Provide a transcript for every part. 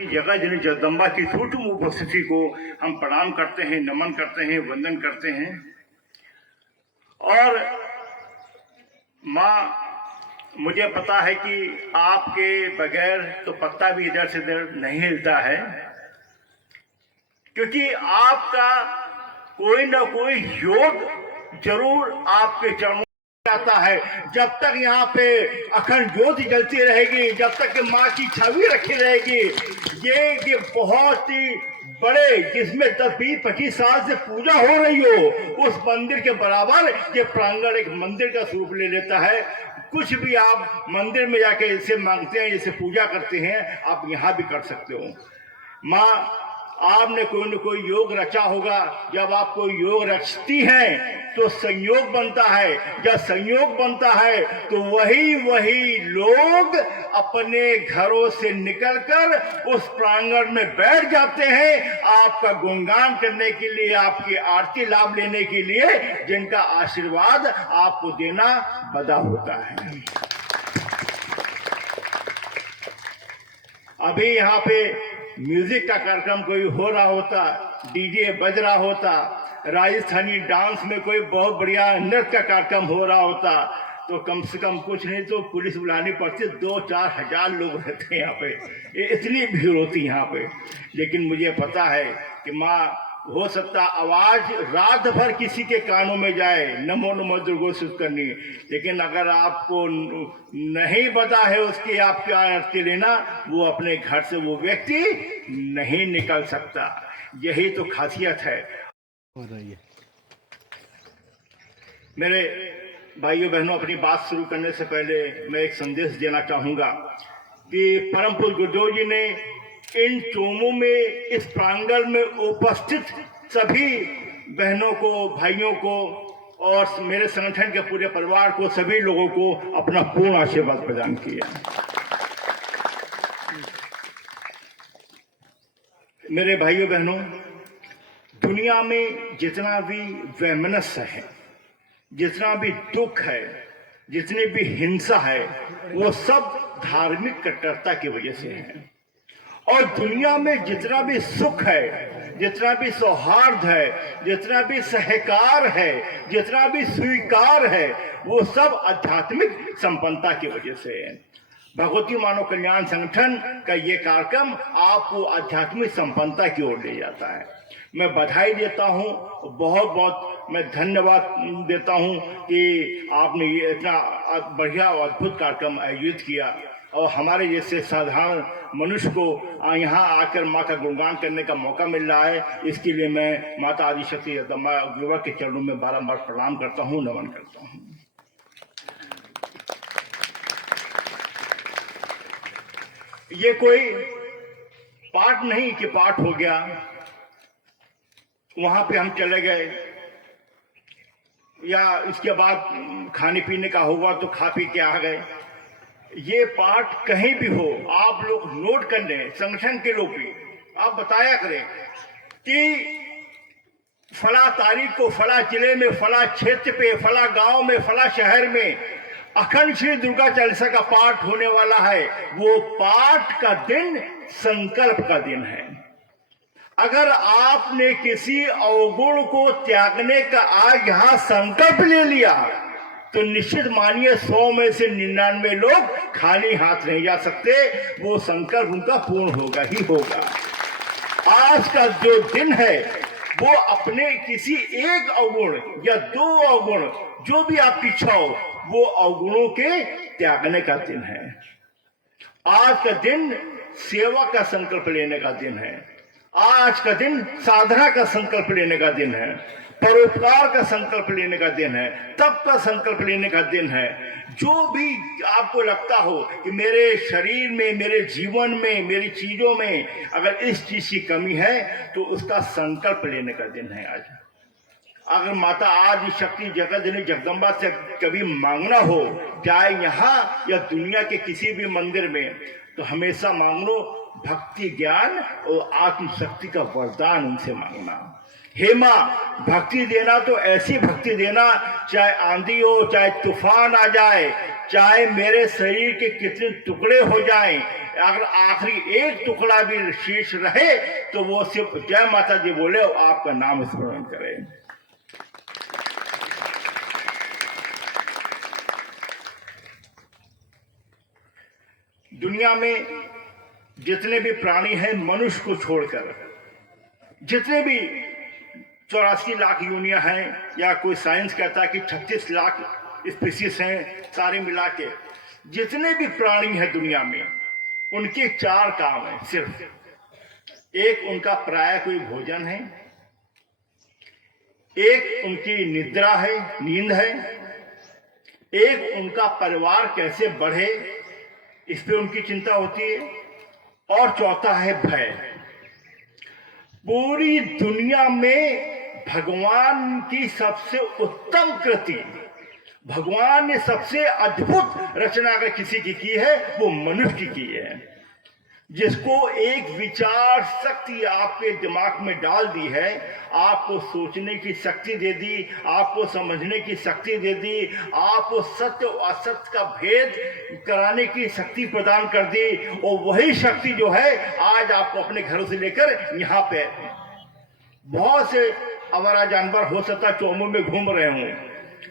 जगह जिन जगदम्बा की सूक्ष्म उपस्थिति को हम प्रणाम करते हैं, नमन करते हैं, वंदन करते हैं। और माँ, मुझे पता है कि आपके बगैर तो पत्ता भी इधर से इधर नहीं हिलता है, क्योंकि आपका कोई ना कोई योग जरूर आपके चरणों आता है। जब तक यहाँ पे अखंड ज्योति जलती रहेगी, जब तक माँ की छवि रखी रहेगी, ये बहुत ही बड़े, जिसमें 10-20-25 साल से पूजा हो रही हो, उस मंदिर के बराबर ये प्रांगण एक मंदिर का स्वरूप ले लेता है। कुछ भी आप मंदिर में जाके इसे मांगते हैं, इसे पूजा करते हैं, आप यहाँ भी कर सकते हो। माँ, आपने कोई न कोई योग रचा होगा। जब आप कोई योग रचती हैं तो संयोग बनता है। जब संयोग बनता है तो वही लोग अपने घरों से निकलकर उस प्रांगण में बैठ जाते हैं, आपका गुणगान करने के लिए, आपकी आरती लाभ लेने के लिए, जिनका आशीर्वाद आपको देना बदा होता है। अभी यहाँ पे म्यूजिक का कार्यक्रम कोई हो रहा होता, डीजे बज रहा होता, राजस्थानी डांस में कोई बहुत बढ़िया नृत्य का कार्यक्रम हो रहा होता, तो कम से कम कुछ नहीं तो पुलिस बुलानी पड़ती, 2-4 हजार लोग रहते हैं यहाँ पे, इतनी भीड़ होती यहाँ पे। लेकिन मुझे पता है कि माँ, हो सकता आवाज रात भर किसी के कानों में जाए, नमो नमो दुर्गोषित करनी, लेकिन अगर आपको नहीं पता है उसकी आप क्या आरती लेना, वो अपने घर से वो व्यक्ति नहीं निकल सकता। यही तो खासियत है। मेरे भाइयों बहनों, अपनी बात शुरू करने से पहले मैं एक संदेश देना चाहूंगा कि परम पूज्य गुरुदेव जी ने इन चोमों में, इस प्रांगण में उपस्थित सभी बहनों को, भाइयों को और मेरे संगठन के पूरे परिवार को, सभी लोगों को अपना पूर्ण आशीर्वाद प्रदान किया। मेरे भाइयों बहनों, दुनिया में जितना भी वैमनस्य है, जितना भी दुख है, जितनी भी हिंसा है, वो सब धार्मिक कट्टरता की वजह से है। और दुनिया में जितना भी सुख है, जितना भी सौहार्द है, जितना भी सहकार है, जितना भी स्वीकार है, वो सब आध्यात्मिक संपन्नता की वजह से है। भगवती मानव कल्याण संगठन का ये कार्यक्रम आपको आध्यात्मिक संपन्नता की ओर ले जाता है। मैं बधाई देता हूँ, बहुत बहुत मैं धन्यवाद देता हूँ कि आपने ये इतना बढ़िया और अद्भुत कार्यक्रम आयोजित किया और हमारे जैसे साधारण मनुष्य को यहाँ आकर माँ का गुणगान करने का मौका मिल रहा है। इसके लिए मैं माता आदिशक्ति जगदम्बा गुरुवा के चरणों में बारंबार प्रणाम करता हूँ, नमन करता हूँ। ये कोई पाठ नहीं कि पाठ हो गया, वहां पे हम चले गए, या इसके बाद खाने पीने का हुआ तो खा पी के आ गए। ये पाठ कहीं भी हो, आप लोग नोट कर लें, संगठन के लोग भी आप बताया करें कि फला तारीख को फला जिले में, फला क्षेत्र पे, फला गांव में, फला शहर में अखंड श्री दुर्गा चालीसा का पाठ होने वाला है। वो पाठ का दिन संकल्प का दिन है। अगर आपने किसी अवगुण को त्यागने का आज यहां संकल्प ले लिया तो निश्चित मानिए 100 में से 99 लोग खाली हाथ नहीं जा सकते। वो संकल्प उनका पूर्ण होगा ही होगा। आज का जो दिन है वो अपने किसी एक अवगुण या 2 अवगुण, जो भी आपकी इच्छा हो, वो अवगुणों के त्यागने का दिन है। आज का दिन सेवा का संकल्प लेने का दिन है। आज का दिन साधना का संकल्प लेने का दिन है, परोपकार का संकल्प लेने का दिन है, तप का संकल्प लेने का दिन है। जो भी आपको लगता हो कि मेरे शरीर में, मेरे जीवन में, मेरी चीजों में अगर इस चीज की कमी है तो उसका संकल्प लेने का दिन है आज। अगर माता आदि शक्ति जगत जगदम्बा से कभी मांगना हो, चाहे यहाँ या दुनिया के किसी भी मंदिर में, तो हमेशा मांग लो भक्ति, ज्ञान और आत्मशक्ति का वरदान उनसे मांगना। हे माँ, भक्ति देना तो ऐसी भक्ति देना, चाहे आंधी हो, चाहे तूफान आ जाए, चाहे मेरे शरीर के कितने टुकड़े हो जाएं, अगर आखिरी एक टुकड़ा भी शेष रहे तो वो सिर्फ जय माता दी बोले और आपका नाम स्मरण करे। दुनिया में जितने भी प्राणी हैं, मनुष्य को छोड़कर जितने भी 84 लाख यूनिया हैं, या कोई साइंस कहता है कि 36 लाख स्पीसीज हैं, सारे मिला के जितने भी प्राणी हैं दुनिया में, उनके 4 काम हैं सिर्फ। एक, उनका प्राय कोई भोजन है। एक, उनकी निद्रा है, नींद है। एक, उनका परिवार कैसे बढ़े, इस पे उनकी चिंता होती है। और चौथा है भय। पूरी दुनिया में भगवान की सबसे उत्तम कृति, भगवान ने सबसे अद्भुत रचना अगर किसी की है वो मनुष्य की है, जिसको एक विचार शक्ति आपके दिमाग में डाल दी है, आपको सोचने की शक्ति दे दी, आपको समझने की शक्ति दे दी, आपको सत्य और असत्य का भेद कराने की शक्ति प्रदान कर दी। और वही शक्ति जो है आज आपको अपने घरों से लेकर यहाँ पे, बहुत से आवारा जानवर हो सकता चौमों में घूम रहे हों,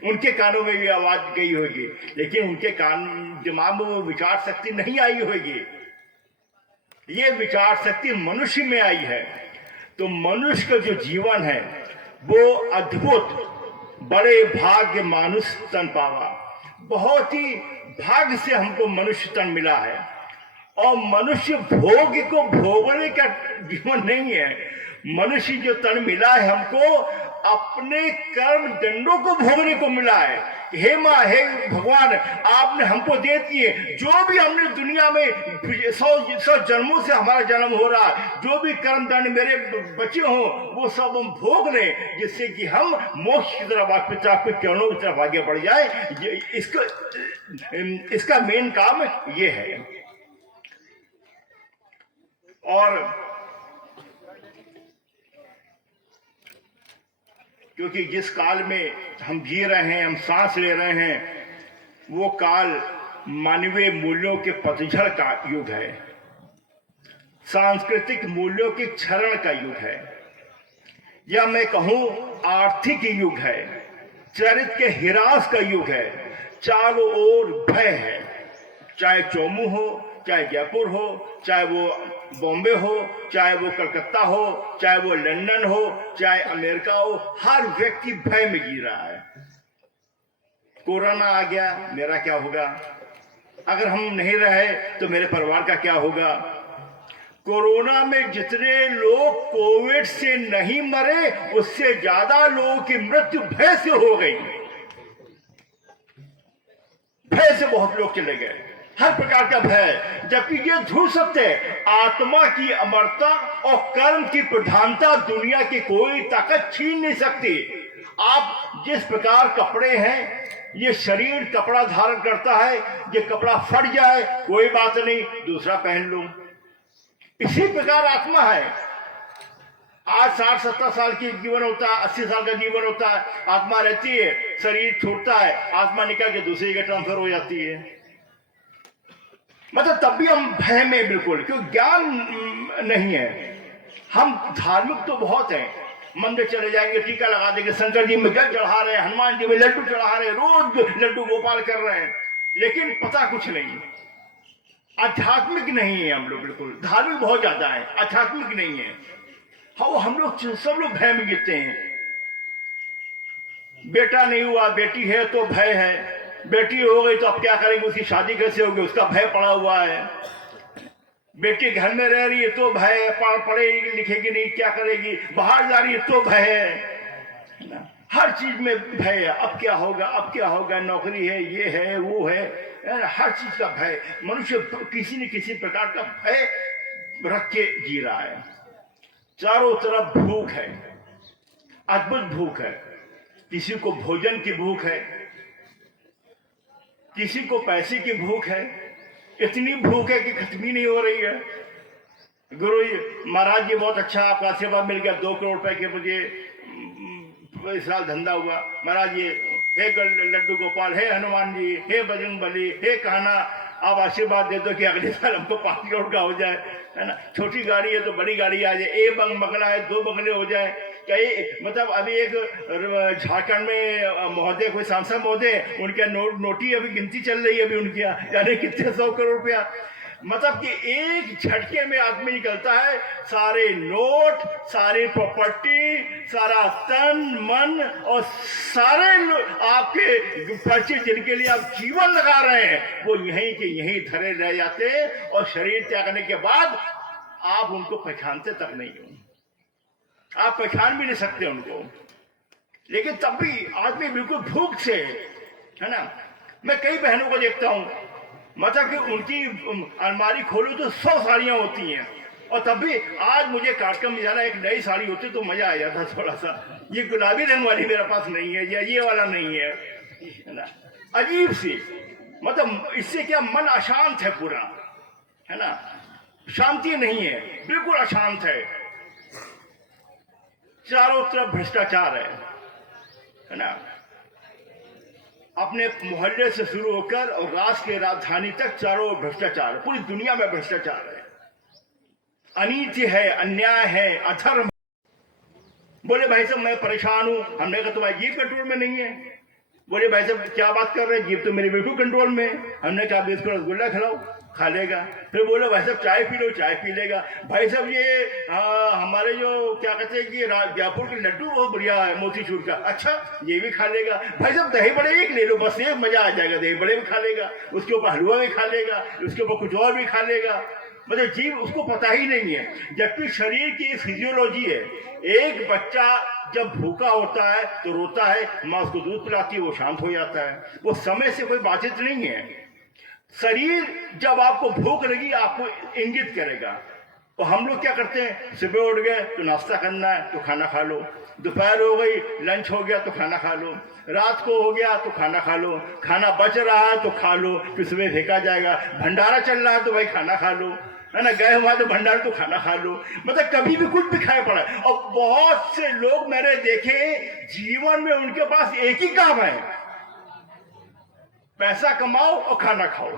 उनके कानों में भी आवाज गई होगी, लेकिन उनके कान दिमाग में वो विचार शक्ति नहीं आई होगी। ये विचार शक्ति मनुष्य में आई है। तो मनुष्य का जो जीवन है वो अद्भुत, बड़े भाग्य मानुष तन पावा। बहुत ही भाग्य से हमको मनुष्य तन मिला है। और मनुष्य भोग को भोगने का जीवन नहीं है। मनुष्य जो तन मिला है हमको, अपने कर्म दंडों को भोगने को मिला है। हे माँ, हे भगवान, आपने हमको दे दिए, जो भी हमने दुनिया में 100 जन्मों से हमारा जन्म हो रहा, जो भी कर्म दंड मेरे बचे हों वो सब हम भोग लें, जिससे कि हम मोक्ष की तरफ, पिता के चरणों की तरफ आगे बढ़ जाए। इसका मेन काम ये है। और क्योंकि जिस काल में हम जी रहे हैं, हम सांस ले रहे हैं, वो काल मानवीय मूल्यों के पतझड़ का युग है, सांस्कृतिक मूल्यों के क्षरण का युग है, या मैं कहूं आर्थिक युग है, चरित्र के हिरास का युग है। चारों ओर भय है, चाहे चौमू हो, चाहे जयपुर हो, चाहे वो बॉम्बे हो, चाहे वो कलकत्ता हो, चाहे वो लंदन हो, चाहे अमेरिका हो, हर व्यक्ति भय में जी रहा है। कोरोना आ गया, मेरा क्या होगा? अगर हम नहीं रहे तो मेरे परिवार का क्या होगा? कोरोना में जितने लोग कोविड से नहीं मरे, उससे ज्यादा लोगों की मृत्यु भय से हो गई। भय से बहुत लोग चले गए, हर प्रकार का भय। जबकि ये झूठ सत्य है, आत्मा की अमरता और कर्म की प्रधानता दुनिया की कोई ताकत छीन नहीं सकती। आप जिस प्रकार कपड़े हैं, ये शरीर कपड़ा धारण करता है, ये कपड़ा फट जाए कोई बात नहीं, दूसरा पहन लो। इसी प्रकार आत्मा है। आज 60-70 साल की जीवन होता है, 80 साल का जीवन होता है, आत्मा रहती है, शरीर छूटता है, आत्मा निकल के दूसरी जगह ट्रांसफर हो जाती है। मतलब तब भी हम भय में बिल्कुल, क्यों? ज्ञान नहीं है। हम धार्मिक तो बहुत हैं, मंदिर चले जाएंगे, टीका लगा देंगे, शंकर जी में जल चढ़ा रहे हैं, हनुमान जी में लड्डू चढ़ा रहे हैं, रोज लड्डू गोपाल कर रहे हैं, लेकिन पता कुछ नहीं, आध्यात्मिक नहीं है। हम लोग बिल्कुल धार्मिक बहुत ज्यादा है, आध्यात्मिक नहीं है। हाँ, हम लोग सब लोग भय में गिरते हैं। बेटा नहीं हुआ, बेटी है तो भय है, बेटी हो गई तो अब क्या करेंगे, उसकी शादी कैसे होगी, उसका भय पड़ा हुआ है। बेटी घर में रह रही है तो भय है, पढ़ेगी लिखेगी नहीं, क्या करेगी, बाहर जा रही है तो भय है। हर चीज में भय है, अब क्या होगा, अब क्या होगा, नौकरी है, ये है, वो है, हर चीज का भय। मनुष्य किसी न किसी प्रकार का भय रख के जी रहा है। चारों तरफ भूख है, अद्भुत भूख है। किसी को भोजन की भूख है, किसी को पैसे की भूख है। इतनी भूख है कि खत्म ही नहीं हो रही है। गुरु जी, महाराज जी बहुत अच्छा, आपका आशीर्वाद मिल गया, 2 करोड़ रुपए के मुझे इस साल धंधा हुआ। महाराज ये हे लड्डू गोपाल, हे हनुमान जी, हे बजरंग बली, हे कान्हा, आप आशीर्वाद दे दो कि अगले साल हमको 5 करोड़ का हो जाए, है ना। छोटी गाड़ी है तो बड़ी गाड़ी आ जाए, एक बंगला है 2 बंगले हो जाए। कई मतलब अभी एक झारखंड में महोदय, कोई सांसद महोदय, उनके नोटी अभी गिनती चल रही है अभी उनके यहाँ, यानी कितने 100 करोड़ रुपया। मतलब कि एक झटके में आदमी निकलता है, सारे नोट, सारी प्रॉपर्टी, सारा तन मन और सारे आपके पर्चे जिनके लिए आप जीवन लगा रहे हैं, वो यहीं के यहीं धरे रह जाते हैं और शरीर त्यागने के बाद आप उनको पहचानते तक नहीं हो, आप पहचान भी नहीं सकते उनको। लेकिन तब भी आदमी बिल्कुल भूख से, है ना। मैं कई बहनों को देखता हूं, मतलब कि उनकी अलमारी खोलो तो 100 साड़ियां होती हैं, और तब भी आज मुझे कार्यक्रम में जाना, एक नई साड़ी होती तो मजा आ जाता थोड़ा सा। ये गुलाबी रंग वाली मेरे पास नहीं है, या ये वाला नहीं है ना। अजीब सी, मतलब इससे क्या मन अशांत है पूरा, है ना। शांति नहीं है, बिल्कुल अशांत है, चारों तरफ भ्रष्टाचार है ना। अपने मोहल्ले से शुरू होकर और राष्ट्र की राजधानी तक चारों भ्रष्टाचार, पूरी दुनिया में भ्रष्टाचार है, अनीति है, अन्याय है, अधर्म। बोले भाई साहब मैं परेशान हूं। हमने कहा तुम्हारी जीभ कंट्रोल में नहीं है। बोले भाई साहब क्या बात कर रहे हैं, जीभ तो मेरी बिल्कुल कंट्रोल में है। हमने कहा अब इसको रसगुल्ला खिलाओ, खा लेगा। फिर बोले भाई साहब चाय पी लो, चाय पी लेगा। भाई साहब ये हमारे जो क्या कहते हैं कि जयपुर के लड्डू बहुत बढ़िया है मोतीचूर का, अच्छा ये भी खा लेगा। भाई साहब दही बड़े एक ले लो, बस एक मजा आ जाएगा, दही बड़े भी खा लेगा, उसके ऊपर हलवा भी खा लेगा, उसके ऊपर कुछ और भी खा लेगा। मतलब जीव उसको पता ही नहीं है, जबकि शरीर की फिजियोलॉजी है। एक बच्चा जब भूखा होता है तो रोता है, माँ उसको दूध पिलाती है, वो शांत हो जाता है, वो समय से कोई बातचीत नहीं है। शरीर जब आपको भूख लगी आपको इंगित करेगा। तो हम लोग क्या करते हैं, सुबह उठ गए तो नाश्ता करना है तो खाना खा लो, दोपहर हो गई लंच हो गया तो खाना खा लो, रात को हो गया तो खाना खा लो, खाना बच रहा है तो खा लो, फिर सुबह फेंका जाएगा। भंडारा चल रहा है तो भाई खाना खा लो, है ना, गए हुआ तो भंडारा तो खाना खा लो। मतलब कभी भी कुछ भी खाया पड़ा। और बहुत से लोग मैंने देखे जीवन में उनके पास एक ही काम है, पैसा कमाओ और खाना खाओ।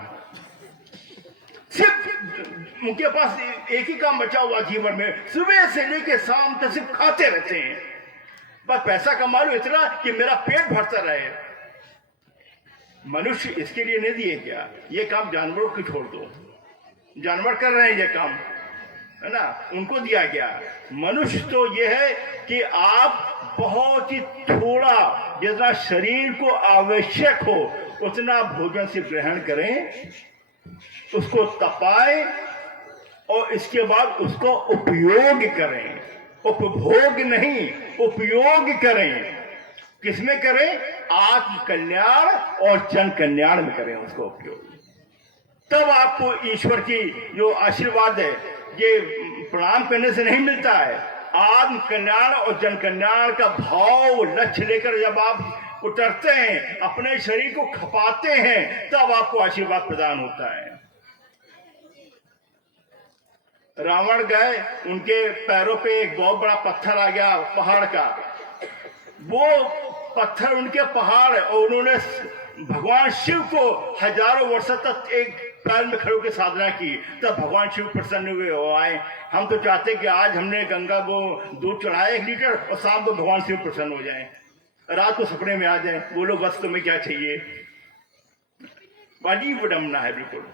सिर्फ उनके पास एक ही काम बचा हुआ जीवन में, सुबह से लेकर शाम तक सिर्फ खाते रहते हैं। बस पैसा कमा लो इतना कि मेरा पेट भरता रहे। मनुष्य इसके लिए नहीं दिए क्या? ये काम जानवरों को छोड़ दो, जानवर कर रहे हैं ये काम, है ना, उनको दिया गया। मनुष्य तो ये है कि आप बहुत ही थोड़ा, जितना शरीर को आवश्यक हो उतना भोजन से ग्रहण करें, उसको तपाएं और इसके बाद उसको उपयोग करें। उपभोग नहीं, उपयोग करें। किसमें करें? आत्म कल्याण और जन कल्याण में करें उसको उपयोग। तब आपको ईश्वर की जो आशीर्वाद है ये प्रणाम करने से नहीं मिलता है। आत्म कल्याण और जन कल्याण का भाव लक्ष्य लेकर जब आप उतरते हैं, अपने शरीर को खपाते हैं, तब आपको आशीर्वाद प्रदान होता है। रावण गए, उनके पैरों पे एक बहुत बड़ा पत्थर आ गया पहाड़ का। वो पत्थर उनके पहाड़, और उन्होंने भगवान शिव को हजारों वर्षों तक एक पैर में खड़े होकर साधना की। तब भगवान शिव प्रसन्न हुए और आए। हम तो चाहते कि आज हमने गंगा को दूध चढ़ाया 1 लीटर और शाम को भगवान शिव प्रसन्न हो जाए, रात को सपने में आ जाए, बोलो बस तुम्हें क्या चाहिए। अजीब विडंबना है बिल्कुल।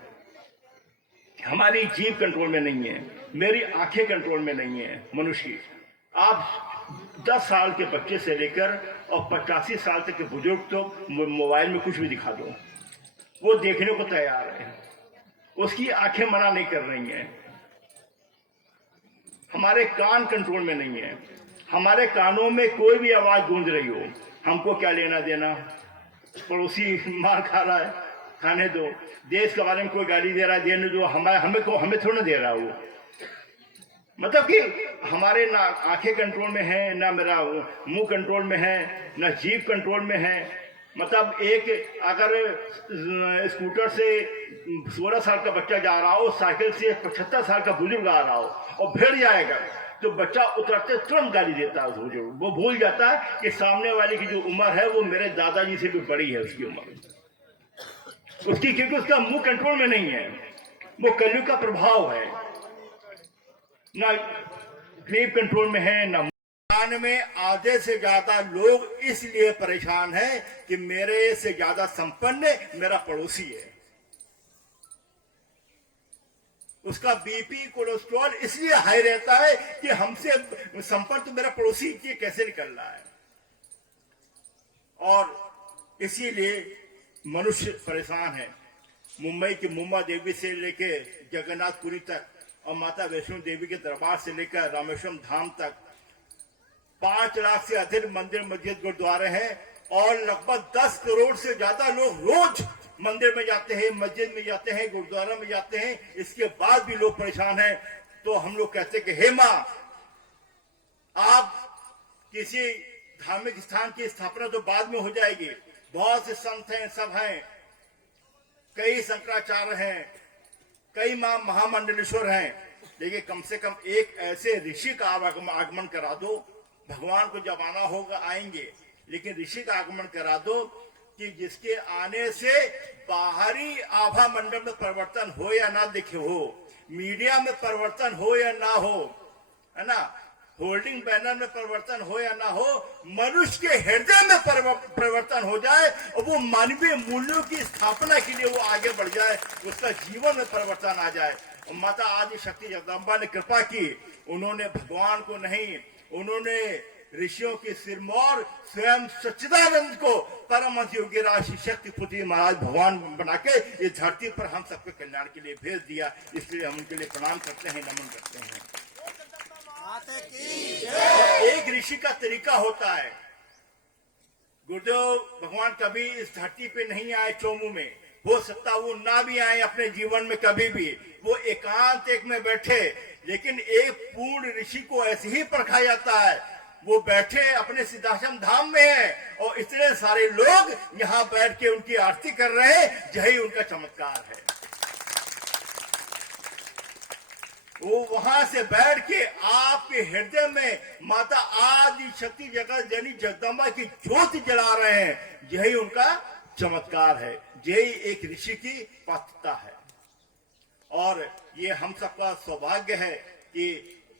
हमारी जीभ कंट्रोल में नहीं है, मेरी आंखें कंट्रोल में नहीं है। मनुष्य, आप 10 साल के बच्चे से लेकर और 85 साल तक के बुजुर्ग तो मोबाइल में कुछ भी दिखा दो, वो देखने को तैयार है, उसकी आंखें मना नहीं कर रही हैं। हमारे कान कंट्रोल में नहीं है, हमारे कानों में कोई भी आवाज गूंज रही हो, हमको क्या लेना देना, पड़ोसी मार खा रहा है खाने दो, देश के बारे में कोई गाली दे रहा है देने दो, हमें थोड़ा दे रहा वो। मतलब कि हमारे ना आंखें कंट्रोल में है, ना मेरा मुंह कंट्रोल में है, ना जीभ कंट्रोल में है। मतलब एक अगर स्कूटर से 16 साल का बच्चा जा रहा हो, साइकिल से 75 साल का बुजुर्ग आ रहा हो और भिड़ जाएगा तो बच्चा उतरते तुरंत गाली देता है उसको, जरूर वो भूल जाता है कि सामने वाले की जो उम्र है वो मेरे दादाजी से भी बड़ी है उसकी उम्र उसकी, क्योंकि उसका मुंह कंट्रोल में नहीं है, वो कलयुग का प्रभाव है, ना ग्रीब कंट्रोल में है ना। में आधे से ज्यादा लोग इसलिए परेशान हैं कि मेरे से ज्यादा संपन्न मेरा पड़ोसी है, उसका बीपी कोलेस्ट्रॉल इसलिए हाई रहता है कि हमसे संपन्न तो मेरा पड़ोसी के कैसे निकल रहा है, और इसीलिए मनुष्य परेशान है। मुंबई की मुंबा देवी से लेकर जगन्नाथपुरी तक और माता वैष्णो देवी के दरबार से लेकर रामेश्वरम धाम तक 5 लाख से अधिक मंदिर मस्जिद गुरुद्वारे हैं और लगभग 10 करोड़ से ज्यादा लोग रोज मंदिर में जाते हैं, मस्जिद में जाते हैं, गुरुद्वारा में जाते हैं। इसके बाद भी लोग परेशान हैं। तो हम लोग कहते हैं कि हे मां, आप किसी धार्मिक स्थान की स्थापना तो बाद में हो जाएगी, बहुत से संत हैं, सब हैं, कई शंकराचार्य हैं, कई मां महामंडलेश्वर हैं, लेकिन कम से कम एक ऐसे ऋषि का आगमन करा दो। भगवान को जब आना होगा आएंगे, लेकिन ऋषि का आगमन करा दो कि जिसके आने से बाहरी आभा मंडल में परिवर्तन हो या ना दिखे हो, मीडिया में परिवर्तन हो या ना हो, है ना, होल्डिंग बैनर में परिवर्तन हो या ना हो, मनुष्य के हृदय में परिवर्तन हो जाए और वो मानवीय मूल्यों की स्थापना के लिए वो आगे बढ़ जाए, उसका जीवन में परिवर्तन आ जाए। और माता आदि शक्ति जगदम्बा ने कृपा की, उन्होंने भगवान को नहीं, उन्होंने ऋषियों की सिरमौर स्वयं सच्चिदानंद को परमहंस योगी राशि शक्ति पुत्री महाराज भगवान बना के इस धरती पर हम सबके कल्याण के लिए भेज दिया। इसलिए हम उनके लिए प्रणाम करते हैं, नमन करते हैं। एक ऋषि का तरीका होता है। गुरुदेव भगवान कभी इस धरती पे नहीं आए चोमू में, हो सकता वो ना भी आए अपने जीवन में कभी भी, वो एकांत एक में बैठे, लेकिन एक पूर्ण ऋषि को ऐसे ही परखा जाता है। वो बैठे अपने सिद्धाश्रम धाम में है और इतने सारे लोग यहाँ बैठ के उनकी आरती कर रहे हैं, यही उनका चमत्कार है। वो वहां से बैठ के आपके हृदय में माता आदि शक्ति जगत जननी जगदम्बा की ज्योति जला रहे हैं, यही उनका चमत्कार है, यही एक ऋषि की पात्रता है। और ये हम सबका सौभाग्य है कि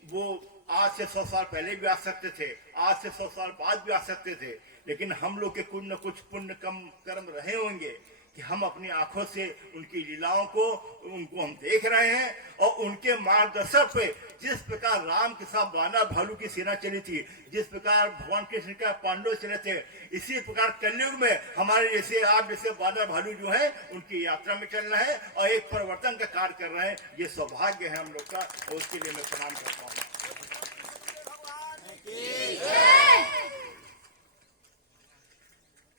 वो आज से 100 साल पहले भी आ सकते थे, आज से 100 साल बाद भी आ सकते थे, लेकिन हम लोग के कुछ न कुछ पुण्य कम कर्म रहे होंगे कि हम अपनी आंखों से उनकी लीलाओं को उनको हम देख रहे हैं। और उनके मार्गदर्शन पे जिस प्रकार राम के साथ वानर भालू की सेना चली थी, जिस प्रकार भगवान कृष्ण का पांडव चले थे, इसी प्रकार कलयुग में हमारे जैसे आप जैसे वानर भालू जो है उनकी यात्रा में चल रहे हैं और एक परिवर्तन का कार्य कर रहे हैं। ये सौभाग्य है हम लोग का और उसके लिए मैं प्रणाम करता हूँ।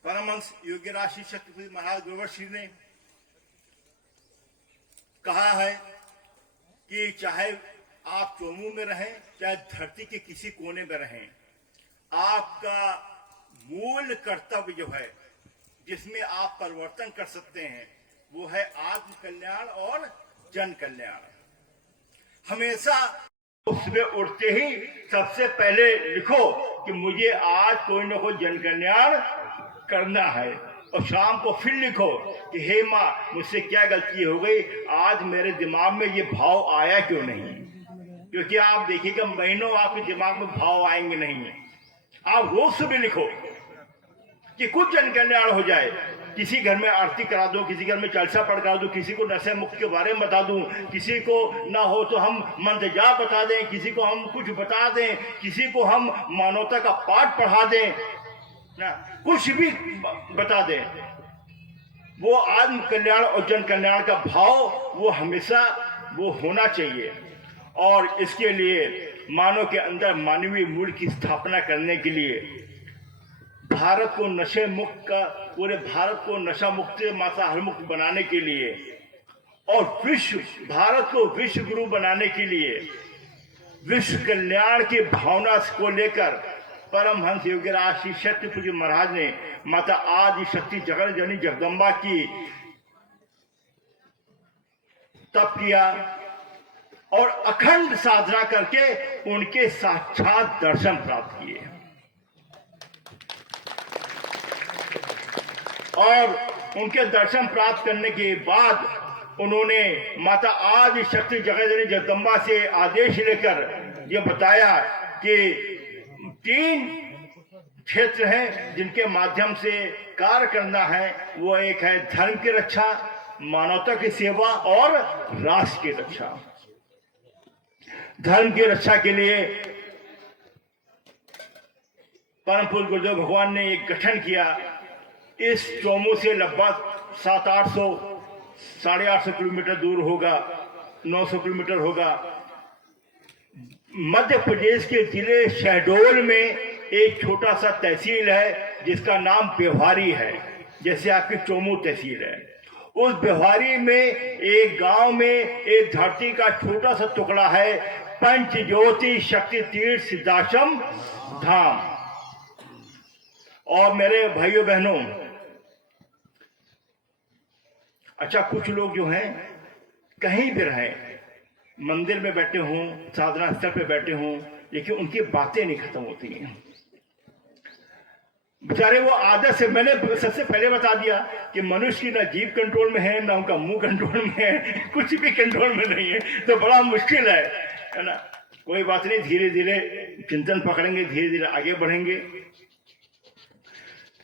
परमहंस योगी राशि शक्ति महाराज गोवर्षि ने कहा है कि चाहे आप चोमू में रहें, चाहे धरती के किसी कोने में रहें, आपका मूल कर्तव्य जो है जिसमें आप परिवर्तन कर सकते हैं वो है आत्म कल्याण और जन कल्याण। हमेशा सुबह उठते ही सबसे पहले लिखो कि मुझे आज कोई ना कोई जन कल्याण करना है, और शाम को फिर लिखो कि हे माँ मुझसे क्या गलती हो गई, आज मेरे दिमाग में ये भाव आया क्यों नहीं। क्योंकि आप देखिएगा महीनों आपके दिमाग में भाव आएंगे नहीं। आप रोज सुबह लिखो कि कुछ जन कल्याण हो जाए, किसी घर में आरती करा दो, किसी घर में चालीसा पढ़ करा दो, किसी को नशे मुक्त के बारे में बता दूं, किसी को ना हो तो हम मंत्र जाप बता दें, किसी को हम कुछ बता दें, किसी को हम मानवता का पाठ पढ़ा दें ना, कुछ भी बता दें। वो आत्म कल्याण और जन कल्याण का भाव वो हमेशा वो होना चाहिए। और इसके लिए मानव के अंदर मानवीय मूल्य की स्थापना करने के लिए भारत को नशे मुक्त का, पूरे भारत को नशा मुक्त मांसाहार मुक्त बनाने के लिए और भारत को विश्व गुरु बनाने के लिए विश्व कल्याण की भावना को लेकर परमहंस योगी राशि शक्ति पुरी महाराज ने माता आदि शक्ति जगत जननी जगदम्बा की तप किया, और अखंड साधना करके उनके साक्षात दर्शन प्राप्त किए और उनके दर्शन प्राप्त करने के बाद उन्होंने माता आदि शक्ति जगदम्बा जगदम्बा से आदेश लेकर यह बताया कि 3 क्षेत्र हैं जिनके माध्यम से कार्य करना है। वो एक है धर्म की रक्षा, मानवता की सेवा और राष्ट्र की रक्षा। धर्म की रक्षा के लिए परम पूज्य गुरुदेव भगवान ने एक गठन किया। इस चोमू से लगभग 700-800 850 किलोमीटर दूर होगा, 900 किलोमीटर होगा। मध्य प्रदेश के जिले शहडोल में एक छोटा सा तहसील है जिसका नाम बेवारी है, जैसे आपकी चोमू तहसील है। उस बेवारी में एक गांव में एक धरती का छोटा सा टुकड़ा है, पंच ज्योति शक्ति तीर्थ सिद्धाश्रम धाम। और मेरे भाइयों बहनों, अच्छा कुछ लोग जो हैं कहीं भी रहे, मंदिर में बैठे हों, साधना स्थल पे बैठे हों, लेकिन उनकी बातें नहीं खत्म होती हैं बेचारे। वो आदत से, मैंने सबसे पहले बता दिया कि मनुष्य की ना जीभ कंट्रोल में है, ना उनका मुंह कंट्रोल में है, कुछ भी कंट्रोल में नहीं है, तो बड़ा मुश्किल है ना। कोई बात नहीं, धीरे धीरे चिंतन पकड़ेंगे, धीरे धीरे आगे बढ़ेंगे।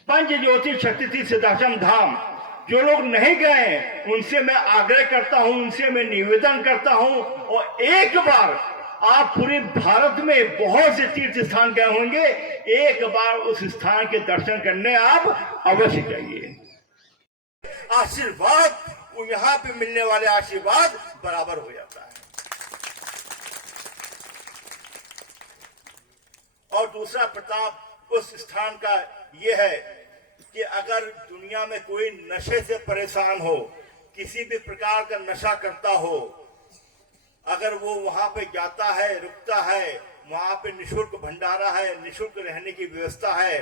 पंच ज्योति शक्ति तीर्थ सिद्धाश्रम धाम, जो लोग नहीं गए उनसे मैं आग्रह करता हूं, उनसे मैं निवेदन करता हूं, और एक बार आप पूरे भारत में बहुत से तीर्थ स्थान गए होंगे, एक बार उस स्थान के दर्शन करने आप अवश्य जाइए। आशीर्वाद, यहाँ पे मिलने वाले आशीर्वाद बराबर हो जाता है। और दूसरा प्रताप उस स्थान का यह है कि अगर दुनिया में कोई नशे से परेशान हो, किसी भी प्रकार का नशा करता हो, अगर वो वहां पे जाता है, रुकता है, वहां पे निःशुल्क भंडारा है, निःशुल्क रहने की व्यवस्था है,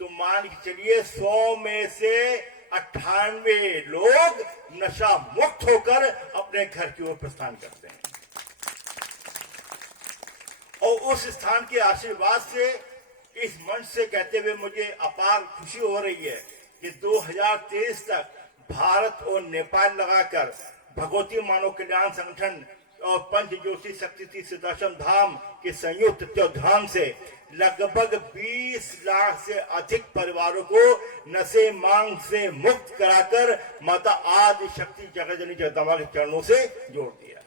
तो मान के चलिए 100 में से 98 लोग नशा मुक्त होकर अपने घर की ओर प्रस्थान करते हैं। और उस स्थान के आशीर्वाद से, इस मंच से कहते हुए मुझे अपार खुशी हो रही है कि 2023 तक भारत और नेपाल लगाकर भगवती मानव कल्याण संगठन और पंच ज्योति शक्ति तीर्थ सिद्धाश्रम धाम के संयुक्त तत्वावधान से लगभग 20 लाख से अधिक परिवारों को नशे मांग से मुक्त कराकर माता आदि शक्ति जगदम्बा जगदम्बा के चरणों से जोड़ दिया है।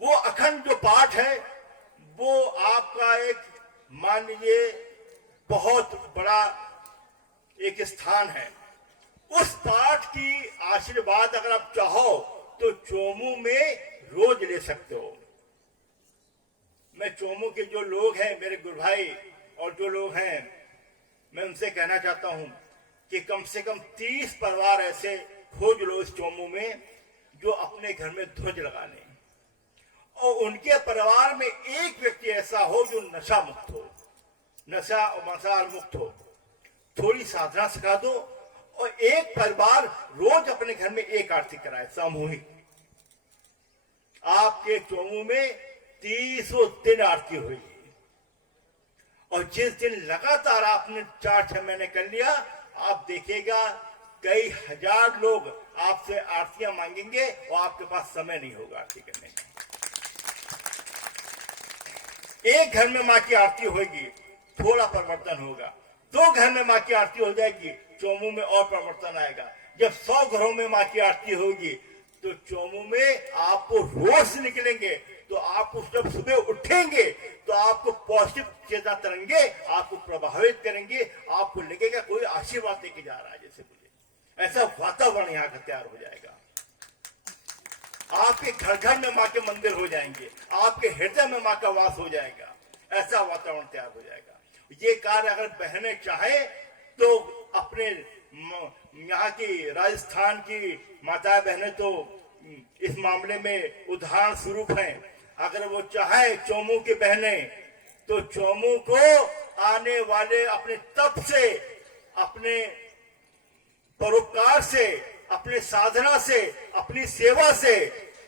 वो अखंड जो पाठ है वो आपका एक, मान लीजिए, बहुत बड़ा एक स्थान है। उस पाठ की आशीर्वाद अगर आप चाहो तो चोमू में रोज ले सकते हो। मैं चोमू के जो लोग हैं, मेरे गुरु भाई और जो लोग हैं, मैं उनसे कहना चाहता हूं कि कम से कम 30 परिवार ऐसे खोज लो इस चोमू में जो अपने घर में ध्वज लगा लें, और उनके परिवार में एक व्यक्ति ऐसा हो जो नशा मुक्त हो, नशा और मसाल मुक्त हो। थोड़ी साधना सिखा दो और एक परिवार रोज अपने घर में एक आरती कराए सामूहिक। आपके चोमू में 30 दिन आरती होगी, और जिस दिन लगातार आपने 4-6 महीने कर लिया, आप देखिएगा कई हजार लोग आपसे आरतियां मांगेंगे और आपके पास समय नहीं होगा आरती करने का। एक घर में मां की आरती होगी, थोड़ा परिवर्तन होगा। 2 घर में मां की आरती हो जाएगी, चोमू में और परिवर्तन आएगा। जब 100 घरों में मां की आरती होगी तो चोमू में आपको रोज निकलेंगे, तो आपको जब सुबह उठेंगे तो आपको पॉजिटिव चेतना तरंगे आपको प्रभावित करेंगे। आपको लगेगा कोई आशीर्वाद देके जा रहा है जैसे मुझे, ऐसा वातावरण यहाँ का तैयार हो जाएगा। आपके घर घर में मां के मंदिर हो जाएंगे, आपके हृदय में मां का वास हो जाएगा, ऐसा वातावरण तैयार हो जाएगा। ये कार्य अगर बहनें चाहे तो अपने यहाँ की राजस्थान की माता बहनें तो इस मामले में उदाहरण स्वरूप हैं। अगर वो चाहे चोमू की बहनें, तो चोमू को आने वाले अपने तप से, अपने परोपकार से, अपने साधना से, अपनी सेवा से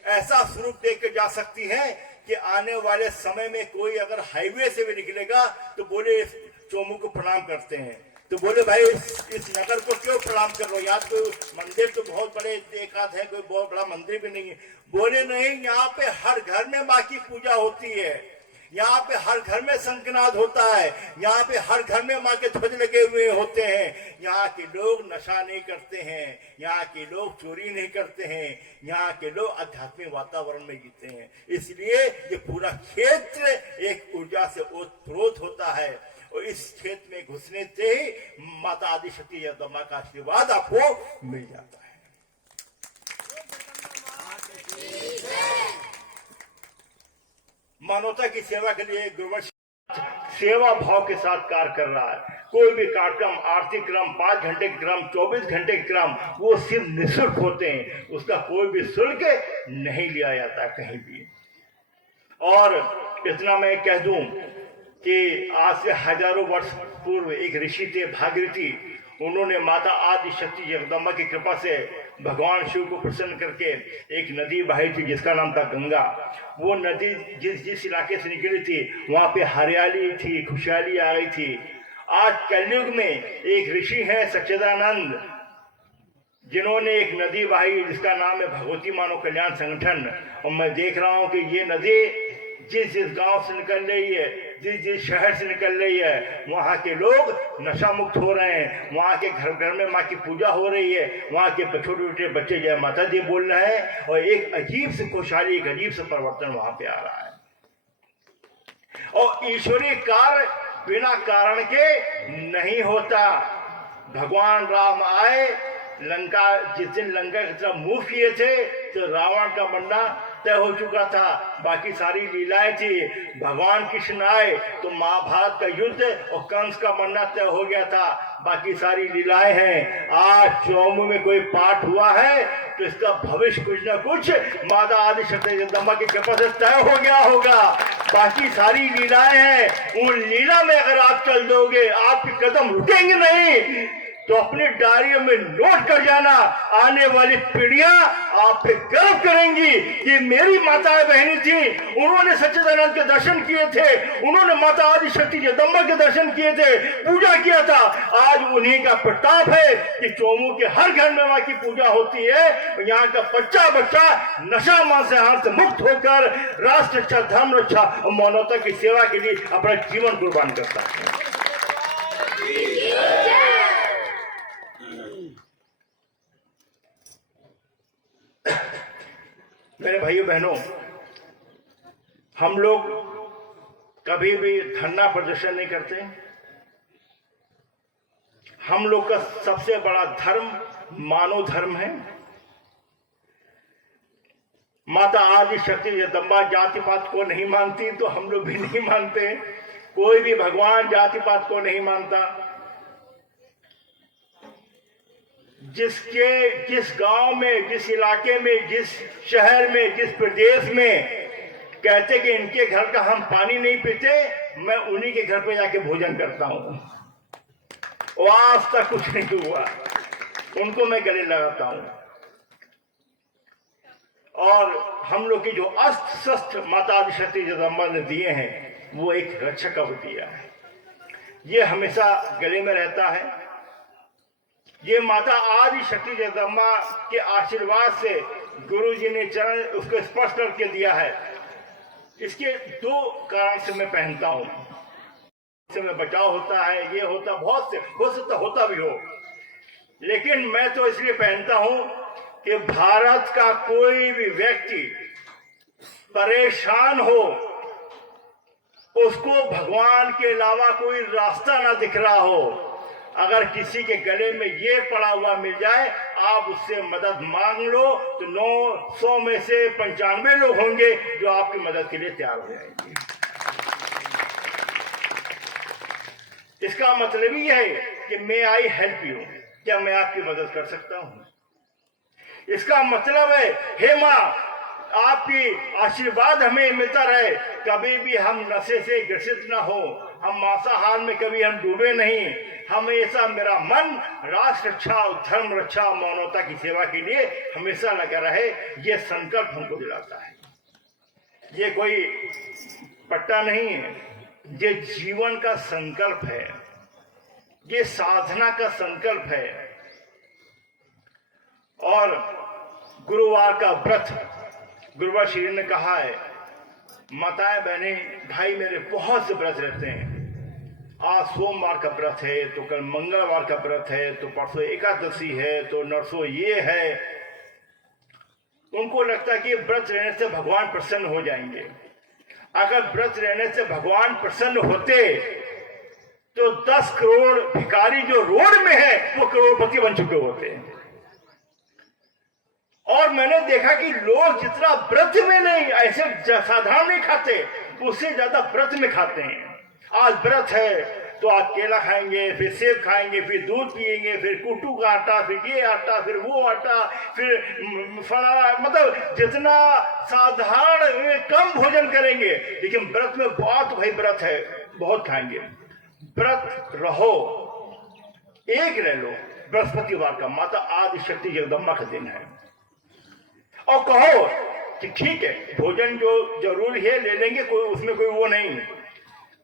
ऐसा स्वरूप देकर जा सकती है कि आने वाले समय में कोई अगर हाईवे से भी निकलेगा तो बोले चोमू को प्रणाम करते हैं, तो बोले भाई इस नगर को क्यों प्रणाम कर रहे हो, यहाँ कोई मंदिर तो बहुत बड़े एक आध है, कोई बहुत बड़ा मंदिर भी नहीं है। बोले नहीं, यहाँ पे हर घर में माँ की पूजा होती है, यहाँ पे हर घर में शंखनाद होता है, यहाँ पे हर घर में माँ के ध्वज लगे हुए होते हैं। यहाँ के लोग नशा नहीं करते हैं, यहाँ के लोग चोरी नहीं करते हैं, यहाँ के लोग आध्यात्मिक वातावरण में जीते हैं। इसलिए ये पूरा क्षेत्र एक ऊर्जा से ओतप्रोत होता है और इस क्षेत्र में घुसने से ही माता आदिशक्ति जगदम्बा का आशीर्वाद आपको मिल जाता है। मानवता की सेवा के लिए गुरुवंश सेवा भाव के साथ कार्य कर रहा है। कोई भी कार्यक्रम, आरती क्रम, 5 घंटे के क्रम, 24 घंटे के क्रम, वो सिर्फ निःशुल्क होते हैं, उसका कोई भी शुल्क नहीं लिया जाता कहीं भी। और इतना मैं कह दूं कि आज से हजारों वर्ष पूर्व एक ऋषि थे भागीरथी, उन्होंने माता आदि शक्ति जगदम्बा की कृपा से भगवान शिव को प्रसन्न करके एक नदी बही थी जिसका नाम था गंगा। वो नदी जिस इलाके से निकली थी वहां पे हरियाली थी, खुशहाली आ रही थी। आज कलयुग में एक ऋषि है सच्चिदानंद, जिन्होंने एक नदी बहाई जिसका नाम है भगवती मानव कल्याण संगठन। और मैं देख रहा हूं कि ये नदी जिस गांव से निकल रही है, जिस शहर से निकल रही है, वहाँ के लोग नशा मुक्त हो रहे हैं, वहाँ के घर घर में माँ की पूजा हो रही है, वहाँ के छोटे छोटे बच्चे जय माता दी बोल रहे हैं और एक अजीब से खुशहाली, एक अजीब से परिवर्तन वहाँ पे आ रहा है। और ईश्वरीय कार्य बिना कारण के नहीं होता। भगवान राम आए, लंका जिस दिन लंका की तरफ मूव किए थे तो रावण का मरना तय हो चुका था, बाकी सारी लीलाएं थी। भगवान कृष्ण आए तो महाभारत का युद्ध और कंस का मरना तय हो गया था, बाकी सारी लीलाएं हैं। आज चौमू में कोई पाठ हुआ है तो इसका भविष्य कुछ न कुछ माता आदि शक्ति जगदम्बा की कृपा से तय हो गया होगा। बाकी सारी लीलाएं हैं, उन लीला में अगर आप चल दोगे आपके कदम रुकेंगे नहीं। तो अपनी डायरियों में नोट कर जाना, आने वाली पीढ़ियां आप पे गर्व करेंगी कि मेरी माताएं बहनी थी, उन्होंने सच्चिदानंद के दर्शन किए थे, उन्होंने माता आदि शक्ति जगदम्बा के दर्शन किए थे, पूजा किया था। आज उन्हीं का प्रताप है कि चौमू के हर घर में मां की पूजा होती है। यहाँ का बच्चा बच्चा नशा मांसाहार से मुक्त होकर राष्ट्र रक्षा, धर्म रक्षा और मानवता की सेवा के लिए अपना जीवन कुर्बान करता है। मेरे भाइयों बहनों, हम लोग कभी भी धरना प्रदर्शन नहीं करते। हम लोग का सबसे बड़ा धर्म मानव धर्म है। माता आदि शक्ति जगदम्बा जाति पात को नहीं मानती तो हम लोग भी नहीं मानते। कोई भी भगवान जाति पात को नहीं मानता। जिस गांव में, जिस इलाके में, जिस शहर में, जिस प्रदेश में कहते कि इनके घर का हम पानी नहीं पीते, मैं उन्हीं के घर पे जाके भोजन करता हूं। और आज तक कुछ नहीं हुआ, उनको मैं गले लगाता हूं। और हम लोग की जो अस्त्र शस्त्र माता आदि शक्ति जगदम्बा ने दिए हैं वो एक रक्षक कवच दिया है, ये हमेशा गले में रहता है। ये माता आदि शक्ति जगदम्बा के आशीर्वाद से गुरु जी ने चरण उसको स्पर्श करके दिया है। इसके 2 कारण से मैं पहनता हूं। इससे मैं बचाव होता है, ये होता, बहुत से हो सकता होता भी हो, लेकिन मैं तो इसलिए पहनता हूं कि भारत का कोई भी व्यक्ति परेशान हो, उसको भगवान के अलावा कोई रास्ता ना दिख रहा हो, अगर किसी के गले में ये पड़ा हुआ मिल जाए, आप उससे मदद मांग लो तो 900 में से 95 लोग होंगे जो आपकी मदद के लिए तैयार हो जाएंगे। इसका मतलब ये है कि मे आई हेल्प यू, क्या मैं आपकी मदद कर सकता हूं। इसका मतलब है हे मां, आपकी आशीर्वाद हमें मिलता रहे, कभी भी हम नशे से ग्रसित ना हो, हम मांसाहार में कभी हम डूबे नहीं। हमेशा मेरा मन राष्ट्र रक्षा और धर्म रक्षा मानवता की सेवा के लिए हमेशा लगा रहे, ये संकल्प हमको दिलाता है। ये कोई पट्टा नहीं है, ये जीवन का संकल्प है, ये साधना का संकल्प है। और गुरुवार का व्रत, गुरुवार श्री ने कहा है, माताएं बहने भाई मेरे बहुत से व्रत रहते हैं। आज सोमवार का व्रत है, तो कल मंगलवार का व्रत है, तो परसों एकादशी है, तो नरसों ये है। उनको लगता है कि व्रत रहने से भगवान प्रसन्न हो जाएंगे। अगर व्रत रहने से भगवान प्रसन्न होते तो 10 करोड़ भिखारी जो रोड में है वो करोड़पति बन चुके होते हैं। और मैंने देखा कि लोग जितना व्रत में नहीं, ऐसे साधारण नहीं खाते, उससे ज्यादा व्रत में खाते हैं। आज व्रत है तो आज केला खाएंगे, फिर सेब खाएंगे, फिर दूध पिएंगे, फिर कुट्टू का आटा, फिर ये आटा, फिर वो आटा, फिर फलाना, मतलब जितना साधारण कम भोजन करेंगे। लेकिन व्रत में बहुत, भाई व्रत है, बहुत खाएंगे। व्रत रहो, एक रह लो। बृहस्पतिवार का माता आदि शक्ति जगदम्बा का दिन है, और कहो कि ठीक है भोजन जो जरूरी है ले लेंगे, कोई उसमें कोई वो नहीं।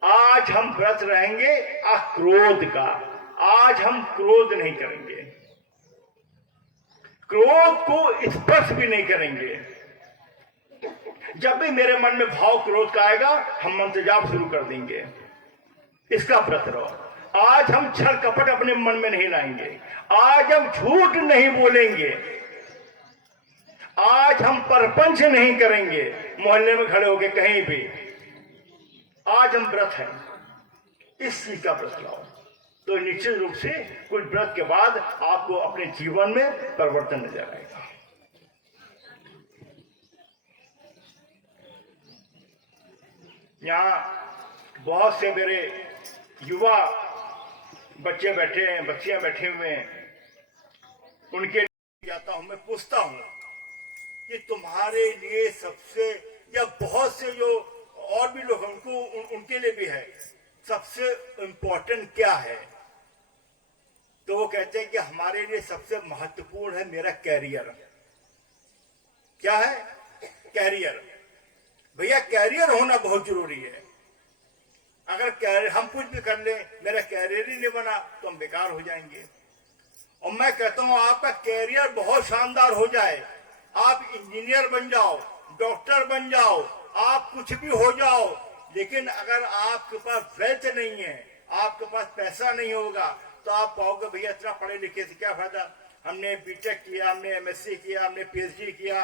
आज हम व्रत रहेंगे अक्रोध का। आज हम क्रोध नहीं करेंगे, क्रोध को स्पर्श भी नहीं करेंगे। जब भी मेरे मन में भाव क्रोध का आएगा, हम मंत्र जाप शुरू कर देंगे। इसका व्रत रहो। आज हम छल कपट अपने मन में नहीं लाएंगे। आज हम झूठ नहीं बोलेंगे। आज हम परपंच नहीं करेंगे मोहल्ले में खड़े होके कहीं भी। आज हम व्रत हैं, इस चीज का व्रत लाओ, तो निश्चित रूप से कुछ व्रत के बाद आपको अपने जीवन में परिवर्तन नजर आएगा। यहाँ बहुत से मेरे युवा बच्चे बैठे हैं, बच्चियां बैठे हुए हैं, उनके लिए जाता हूं, मैं पूछता हूं कि तुम्हारे लिए सबसे, या बहुत से जो और भी लोग उनको उनके लिए भी है, सबसे इंपॉर्टेंट क्या है? तो वो कहते हैं कि हमारे लिए सबसे महत्वपूर्ण है मेरा कैरियर। क्या है? कैरियर। भैया कैरियर होना बहुत जरूरी है। अगर कैरियर हम कुछ भी कर ले, मेरा कैरियर ही नहीं बना तो हम बेकार हो जाएंगे। और मैं कहता हूं आपका कैरियर बहुत शानदार हो जाए, आप इंजीनियर बन जाओ, डॉक्टर बन जाओ, आप कुछ भी हो जाओ, लेकिन अगर आपके पास वेल्थ नहीं है, आपके पास पैसा नहीं होगा, तो आप कहोगे भैया इतना पढ़े लिखे से क्या फायदा? हमने बीटेक किया, हमने एमएससी किया, हमने पीएचडी किया,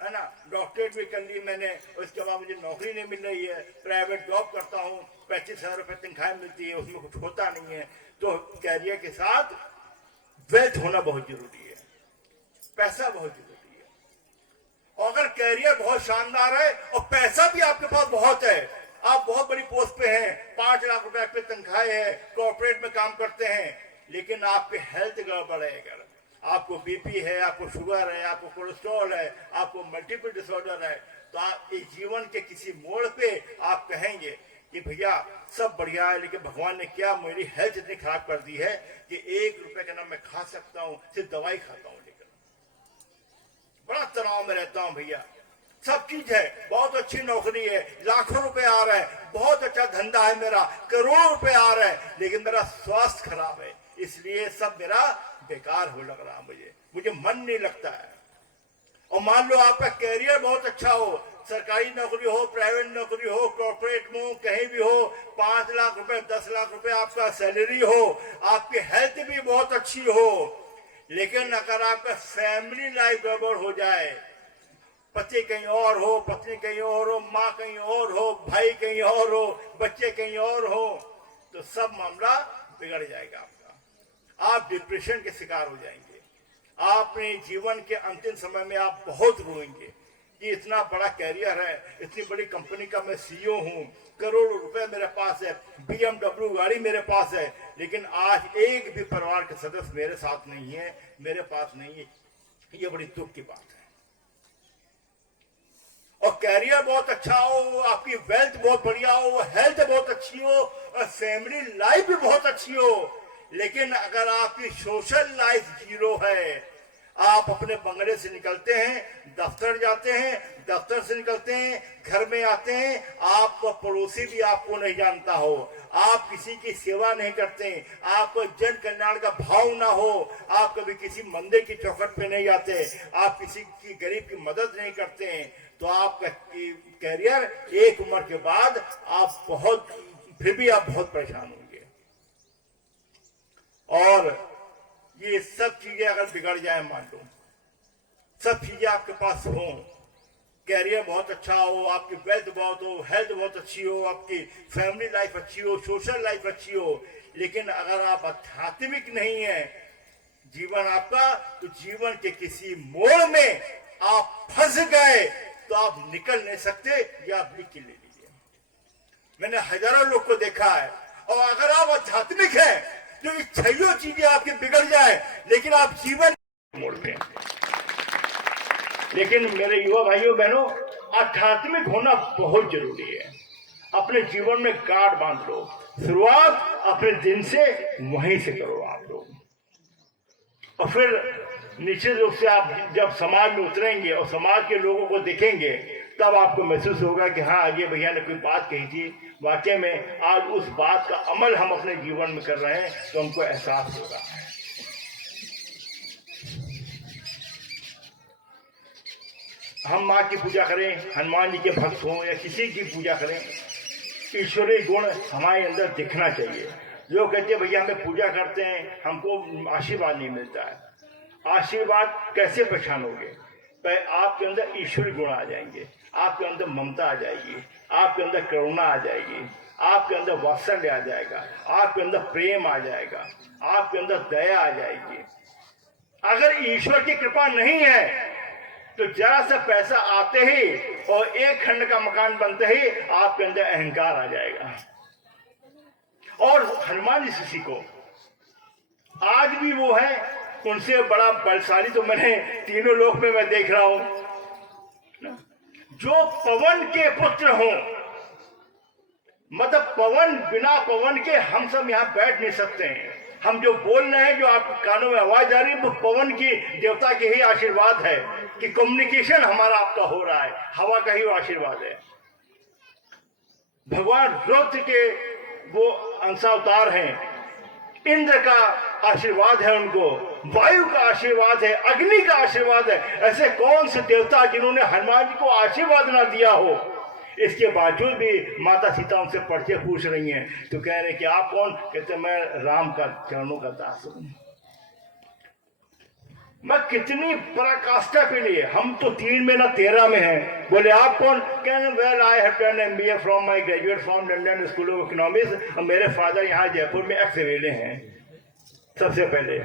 है ना, डॉक्टरेट भी कर ली मैंने, उसके बाद मुझे नौकरी नहीं मिल रही है, प्राइवेट जॉब करता हूँ, 25,000 रुपये तनख्वाह मिलती है, उसमें कुछ होता नहीं है। तो कैरियर के साथ वेल्थ होना बहुत जरूरी है, पैसा बहुत जरूरी है। और अगर कैरियर बहुत शानदार है और पैसा भी आपके पास बहुत है, आप बहुत बड़ी पोस्ट पे हैं, 5 लाख रुपए पे तनख्वाह है, कॉर्पोरेट में काम करते हैं, लेकिन आपकी हेल्थ गड़बड़ है, अगर आपको बीपी है, आपको शुगर है, आपको कोलेस्ट्रॉल है, आपको मल्टीपल डिसऑर्डर है, तो आप इस जीवन के किसी मोड़ पे आप कहेंगे कि भैया सब बढ़िया है, लेकिन भगवान ने क्या मेरी हेल्थ इतनी खराब कर दी है कि 1 रुपए का ना मैं खा सकता हूँ, सिर्फ दवाई खाता हूँ, लेकर बड़ा तनाव में रहता हूँ भैया। सब चीज है, बहुत अच्छी नौकरी है, लाखों रुपए आ रहा है, बहुत अच्छा धंधा है मेरा, करोड़ों रुपए आ रहा है, लेकिन मेरा स्वास्थ्य खराब है, इसलिए सब मेरा बेकार हो लग रहा, मुझे मन नहीं लगता है। और मान लो आपका कैरियर बहुत अच्छा हो, सरकारी नौकरी हो, प्राइवेट नौकरी हो, कॉर्पोरेट में हो, कहीं भी हो, 5 लाख रुपए 10 लाख रुपए आपका सैलरी हो, आपकी हेल्थ भी बहुत अच्छी हो, लेकिन अगर आपका फैमिली लाइफ गड़बड़ हो जाए, पति कहीं और हो, पत्नी कहीं और हो, माँ कहीं और हो, भाई कहीं और हो, बच्चे कहीं और हो, तो सब मामला बिगड़ जाएगा आपका। आप डिप्रेशन के शिकार हो जाएंगे। आप अपने जीवन के अंतिम समय में आप बहुत रोएंगे कि इतना बड़ा कैरियर है, इतनी बड़ी कंपनी का मैं सीईओ हूँ, करोड़ों रुपए मेरे पास है, BMW गाड़ी मेरे पास है, लेकिन आज एक भी परिवार के सदस्य मेरे साथ नहीं है, मेरे पास नहीं है। ये बड़ी दुख की बात है। और कैरियर बहुत अच्छा हो, आपकी वेल्थ बहुत बढ़िया हो, हेल्थ बहुत अच्छी हो और फैमिली लाइफ भी बहुत अच्छी हो, लेकिन अगर आपकी सोशल लाइफ जीरो है, आप अपने बंगले से निकलते हैं, दफ्तर जाते हैं, दफ्तर से निकलते हैं, घर में आते हैं, आपका पड़ोसी भी आपको नहीं जानता हो, आप किसी की सेवा नहीं करते, आपको जन कल्याण का भाव ना हो, आप कभी किसी मंदिर की चौखट पे नहीं जाते, आप किसी की गरीब की मदद नहीं करते हैं, तो आपका कैरियर एक उम्र के बाद आप फिर भी आप बहुत परेशान होंगे। और ये सब चीजें अगर बिगड़ जाए, मान लो सब चीजें आपके पास हो, कैरियर बहुत अच्छा हो, आपकी वेल्थ बहुत हो, हेल्थ बहुत अच्छी हो, आपकी फैमिली लाइफ अच्छी हो, सोशल लाइफ अच्छी हो, लेकिन अगर आप आध्यात्मिक नहीं है जीवन आपका, तो जीवन के किसी मोड़ में आप फंस गए तो आप निकल नहीं सकते। या आप लिख के ले लीजिए, मैंने हजारों लोग को देखा है। और अगर आप आध्यात्मिक है तो ये छह चीजें आपकी बिगड़ जाए, लेकिन आप जीवन मोड़ पे। लेकिन मेरे युवा भाइयों बहनों, आध्यात्मिक होना बहुत जरूरी है। अपने जीवन में गांठ बांध लो, शुरुआत अपने दिन से वहीं से करो आप लोग, और फिर निश्चित रूप से आप जब समाज में उतरेंगे और समाज के लोगों को देखेंगे, तब आपको महसूस होगा कि हाँ, ये भैया ने कोई बात कही थी, वाकई में आज उस बात का अमल हम अपने जीवन में कर रहे हैं, तो हमको एहसास होगा। हम माँ की पूजा करें, हनुमान जी के भक्त हों या किसी की पूजा करें, ईश्वरीय गुण हमारे अंदर दिखना चाहिए। जो कहते हैं भैया हमें पूजा करते हैं, हमको आशीर्वाद नहीं मिलता है। आशीर्वाद कैसे पहचानोगे? आपके अंदर ईश्वरीय गुण आ जाएंगे, आपके अंदर ममता आ जाएगी, आपके अंदर करुणा आ जाएगी, आपके अंदर वात्सल्य आ जाएगा, आपके अंदर प्रेम आ जाएगा, आपके अंदर दया आ जाएगी। अगर ईश्वर की कृपा नहीं है तो जरा सा पैसा आते ही और एक खंड का मकान बनते ही आपके अंदर अहंकार आ जाएगा। और हनुमान जी से सीखो, आज भी वो है, उनसे बड़ा बलशाली तो मैंने तीनों लोक में मैं देख रहा हूं। जो पवन के पुत्र हों, मतलब पवन, बिना पवन के हम सब यहां बैठ नहीं सकते हैं। हम जो बोल रहे हैं, जो आपके कानों में आवाज आ रही है, वो पवन की, देवता के ही आशीर्वाद है कि कम्युनिकेशन हमारा आपका हो रहा है, हवा का ही आशीर्वाद है। भगवान रुद्र के वो अंशावतार हैं, इंद्र का आशीर्वाद है उनको, वायु का आशीर्वाद है, अग्नि का आशीर्वाद है। ऐसे कौन से देवता जिन्होंने हनुमान जी को आशीर्वाद ना दिया हो? इसके बावजूद भी माता सीता उनसे पर्चे पूछ रही हैं, तो कह रहे कि आप कौन? कहते मैं राम का चरणों का दास हूं। मैं कितनी पराकाष्ठा के लिए, हम तो 3 में ना 13 में हैं। बोले आप कौन? कहने well I have done MBA from my graduate from London school of economics, और मेरे फादर यहाँ जयपुर में एक्स रेले हैं। सबसे पहले